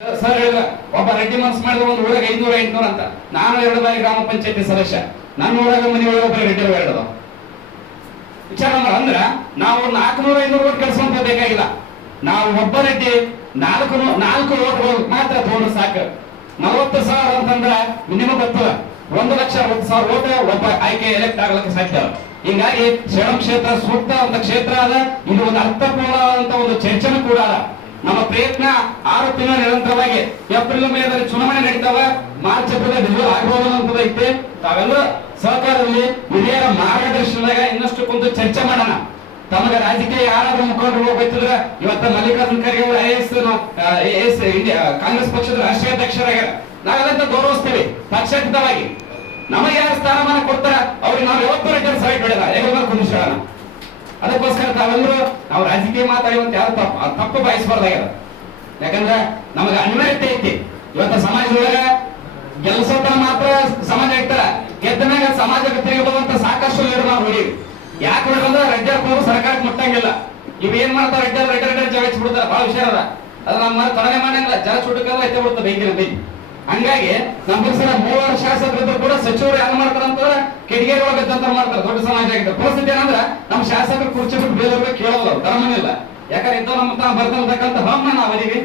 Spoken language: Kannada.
ಸರ್ ಹೇಳಿದ್ರ ಒಬ್ಬ ರೆಡ್ಡಿ ಮನಸ್ಸು ಮಾಡಿದ ಒಂದು ಊರಾಗ ಐನೂರ ಎಂಟ್ನೂರ ಅಂತ. ನಾನು ಎರಡು ಬಾರಿ ಗ್ರಾಮ ಪಂಚಾಯತಿ ಸದಸ್ಯ. ನನ್ನ ಊರಾಗ ಮನೆ ಒಳಗೆ ಒಬ್ಬರು ರೆಡ್ಡಿ ಎರಡು ವಿಚಾರ ಅಂದ್ರ ನಾವು ನಾಲ್ಕುನೂರ ಐನೂರು ಓಟ್ ಕೆಲಸ ಅಂತ ಬೇಕಾಗಿಲ್ಲ ನಾವು ಒಬ್ಬ ರೆಡ್ಡಿ ನಾಲ್ಕು ನಾಲ್ಕು ಓಟ್ ಮಾತ್ರ ತಗೊಂಡು ಸಾಕು. ನಲವತ್ತು ಸಾವಿರ ಅಂತಂದ್ರ ಮಿನಿಮಮ್ ಬರ್ತದ ಒಂದು ಲಕ್ಷ ಅರವತ್ತು ಸಾವಿರ ಓಟ್ ಒಬ್ಬ ಆಯ್ಕೆ ಎಲೆಕ್ಟ್ ಆಗ್ಲಿಕ್ಕೆ ಸಾಧ್ಯ. ಹಿಂಗಾಗಿ ಶರಣ ಕ್ಷೇತ್ರ ಸೂಕ್ತ ಅಂತ ಕ್ಷೇತ್ರ ಅದ ಇದು ಒಂದು ಅರ್ಥಪೂರ್ಣವಾದಂತ ಒಂದು ಚರ್ಚೆನೂ ಕೂಡ ಅದ ನಮ್ಮ ಪ್ರಯತ್ನ ಆರು ತಿಂಗಳ ನಿರಂತರವಾಗಿ ಏಪ್ರಿಲ್ ಮೇದಲ್ಲಿ ಚುನಾವಣೆ ನಡೀತಾವ, ಮಾರ್ಚ್ ಏಪ್ರಿಲ್ ಆಗಬಹುದು ಅಂತ ಐತೆ. ತಾವೆಲ್ಲರೂ ಸಹಕಾರದಲ್ಲಿ ಹಿರಿಯರ ಮಾರ್ಗದರ್ಶನದಾಗ ಇನ್ನಷ್ಟು ಕುಂತು ಚರ್ಚೆ ಮಾಡೋಣ. ತಮಗೆ ರಾಜಕೀಯ ಯಾರಾದ್ರೂ ಮುಖಂಡರು ಹೋಗ್ಬೇಕಿದ್ರ ಇವತ್ತ ಮಲ್ಲಿಕಾರ್ಜುನ ಖರ್ಗೆ ಅವರು I S S India Congress ಪಕ್ಷದ ರಾಷ್ಟ್ರೀಯ ಅಧ್ಯಕ್ಷರಾಗ್ಯಾರ. ನಾವೆಲ್ಲಂತ ಗೌರವಿಸ್ತೇವೆ, ಪಕ್ಷಾತೀತವಾಗಿ. ನಮಗೆ ಯಾರು ಸ್ಥಾನಮಾನ ಕೊಡ್ತಾರ, ಅವ್ರಿಗೆ ನಾವು ಯಾವತ್ತೂ ರಿಟರ್ನ್ ಸೈಡ್ ಬೆಳೆದ ಅದಕ್ಕೋಸ್ಕರ ತಾವೆಲ್ಲರೂ ನಾವು ರಾಜಕೀಯ ಮಾತಾಡುವಂತ ಯಾರು ತಪ್ಪು? ಅದು ತಪ್ಪು ಬಯಸಬಾರ್ದಾಗ್ಯದ ಯಾಕಂದ್ರೆ ನಮಗೆ ಅನಿವಾರ್ಯತೆ ಐತಿ. ಇವತ್ತು ಸಮಾಜದೊಳಗ ಗೆಲ್ಸೋತನ ಮಾತ್ರ ಸಮಾಜ ಇರ್ತಾರ ಗೆದ್ದನಾಗ ಸಮಾಜ ಸಮಾಜಕ್ಕೆ ತಿರುಗಬರುವಂತ ಸಾಕಷ್ಟು ಲೀಡರ್ ನಾವು ನೋಡೀವಿ ಯಾಕೆ ನೋಡಿದ್ರೆ ರಡ್ಡರ್ ಸರ್ಕಾರಕ್ಕೆ ಮುಟ್ಟಂಗಿಲ್ಲ. ಇವ್ ಏನ್ ಮಾಡ್ತಾರ? ರಡ್ಡರ್ ರಡ್ಡರ್ ರಡ್ಡರ್ ಜಗ ಬಿಡ್ತಾರ ಬಹಳ ವಿಷಯ ಅದ ನಮ್ಮ ತೊಡನೆ ಮಾಡಂಗಿಲ್ಲ. ಜನ ಚುಟುಕಲ್ಲ ಎತ್ತೆ ಬಿಡುತ್ತೆ ಬೈಕಿನ ಬೈ ಹಂಗಾಗಿ ನಮ್ಮ ಸಲ ಮೂವರು ಶಾಸಕರಿದ್ರು ಕೂಡ ಸಚಿವರು ಯಾರು ಮಾಡ್ತಾರ ಕಿಡಿಗೇರಿ ಒಳಗೆ ಅಂತ ಮಾಡ್ತಾರೆ, ದೊಡ್ಡ ಸಮಾಜ ಆಗಿದೆ. ಪರಿಸ್ಥಿತಿ ಏನಂದ್ರೆ, ನಮ್ಮ ಶಾಸಕರು ಕುರ್ಚಿ ಬಿಟ್ಟು ಬೇರೆ ಕೇಳೋದು ಧರ್ಮನಿಲ್ಲ ಯಾಕಂದ್ರೆ ಇಂಥ ನಮ್ಮ ಬರ್ತಾ ಹಮ್ಮ ನಾವು ದಯವಿಟ್ಟು